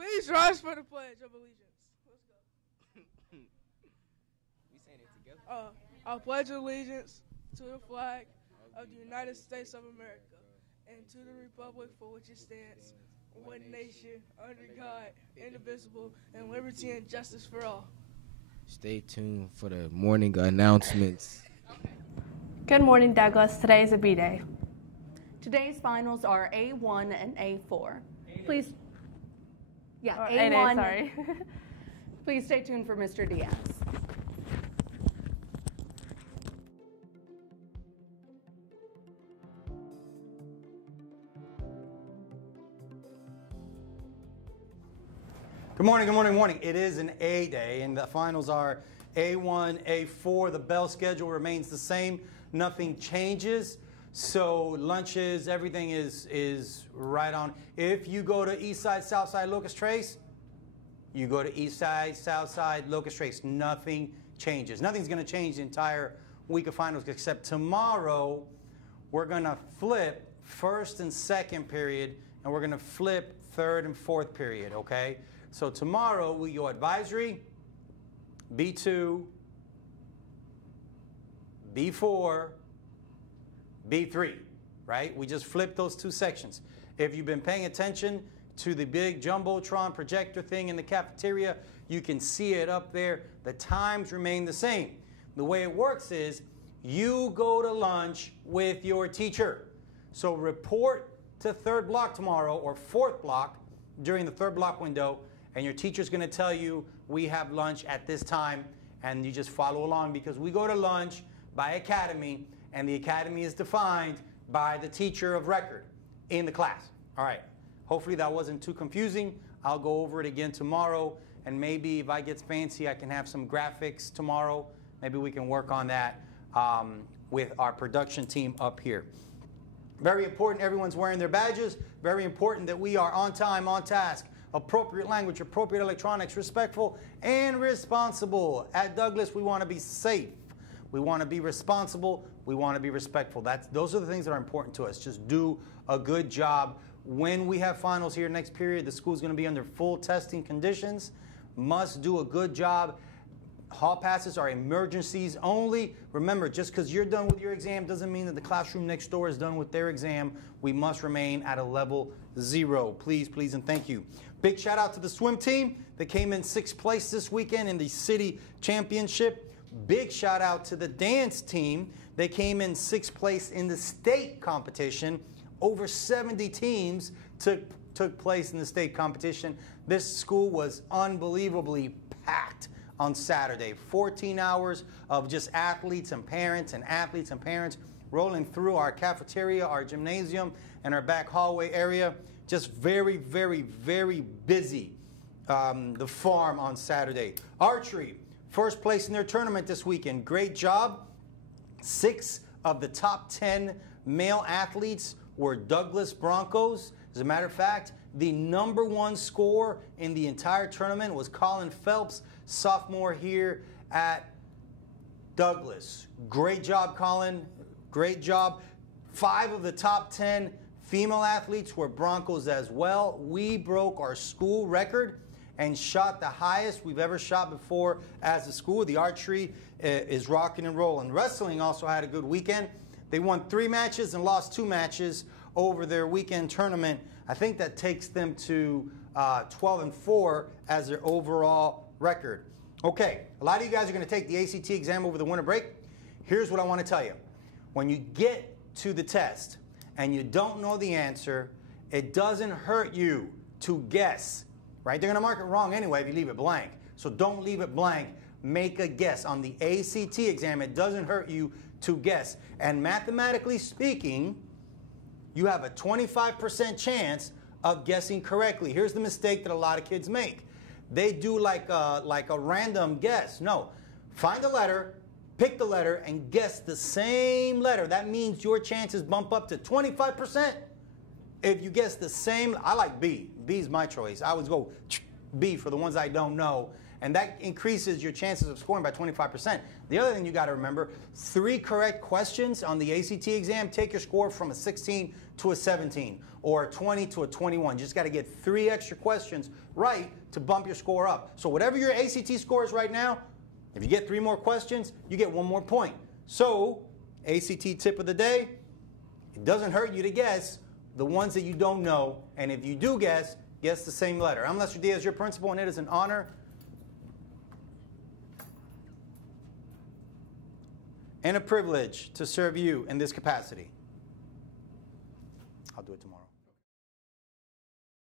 Please rise for the Pledge of Allegiance. Let's go. We saying it together? I pledge allegiance to the flag of the United States of America and to the republic for which it stands, one nation, under God, indivisible, and liberty and justice for all. Stay tuned for the morning announcements. Good morning, Douglas. Today is a B-Day. Today's finals are A1 and A4. Please. Yeah, A1. Sorry. Please stay tuned for Mr. Diaz. Good morning, good morning, morning. It is an A day, and the finals are A1, A4. The bell schedule remains the same. Nothing changes. So lunches, everything is right on. If you go to East Side, South Side, Locust Trace, you go to East Side, South Side, Locust Trace. Nothing changes. Nothing's going to change the entire week of finals except tomorrow we're going to flip first and second period, and we're going to flip third and fourth period, okay? So tomorrow we go advisory, B2, B4, B3, right? We just flipped those two sections. If you've been paying attention to the big Jumbotron projector thing in the cafeteria, you can see it up there. The times remain the same. The way it works is you go to lunch with your teacher. So report to third block tomorrow or fourth block during the third block window, and your teacher's going to tell you we have lunch at this time, and you just follow along because we go to lunch by academy, and the academy is defined by the teacher of record in the class. All right. Hopefully that wasn't too confusing. I'll go over it again tomorrow, and maybe if I get fancy, I can have some graphics tomorrow. Maybe we can work on that with our production team up here. Very important, everyone's wearing their badges. Very important that we are on time, on task, appropriate language, appropriate electronics, respectful and responsible. At Douglas, we want to be safe. We want to be responsible. We want to be respectful. Those are the things that are important to us. Just do a good job. When we have finals here next period, the school's going to be under full testing conditions. Must do a good job. Hall passes are emergencies only. Remember, just because you're done with your exam doesn't mean that the classroom next door is done with their exam. We must remain at a level 0. Please, please, and thank you. Big shout out to the swim team that came in 6th place this weekend in the city championship. Big shout out to the dance team. They came in 6th place in the state competition. Over 70 teams took place in the state competition. This school was unbelievably packed on Saturday. 14 hours of just athletes and parents rolling through our cafeteria, our gymnasium, and our back hallway area. Just very, very, very busy. The farm on Saturday. Archery, first place in their tournament this weekend. Great job. 6 of the top 10 male athletes were Douglas Broncos. As a matter of fact, the #1 score in the entire tournament was Colin Phelps, sophomore here at Douglas. Great job, Colin. Great job. 5 of the top 10 female athletes were Broncos as well. We broke our school record, and shot the highest we've ever shot before as a school. The archery is rocking and rolling. Wrestling also had a good weekend. They won 3 matches and lost 2 matches over their weekend tournament. I think that takes them to 12-4 as their overall record. Okay, a lot of you guys are going to take the ACT exam over the winter break. Here's what I want to tell you. When you get to the test and you don't know the answer, it doesn't hurt you to guess, right? They're going to mark it wrong anyway if you leave it blank. So don't leave it blank. Make a guess. On the ACT exam, it doesn't hurt you to guess. And mathematically speaking, you have a 25% chance of guessing correctly. Here's the mistake that a lot of kids make. They do like a random guess. No, find a letter, pick the letter, and guess the same letter. That means your chances bump up to 25%. If you guess the same, I like B. B is my choice. I always go B for the ones I don't know. And that increases your chances of scoring by 25%. The other thing you got to remember, 3 correct questions on the ACT exam take your score from a 16 to a 17 or a 20 to a 21. You just got to get 3 extra questions right to bump your score up. So whatever your ACT score is right now, if you get 3 more questions, you get 1 more point. So ACT tip of the day, it doesn't hurt you to guess the ones that you don't know. And if you do guess the same letter. I'm Lester Diaz, your principal, and it is an honor and a privilege to serve you in this capacity. I'll do it tomorrow.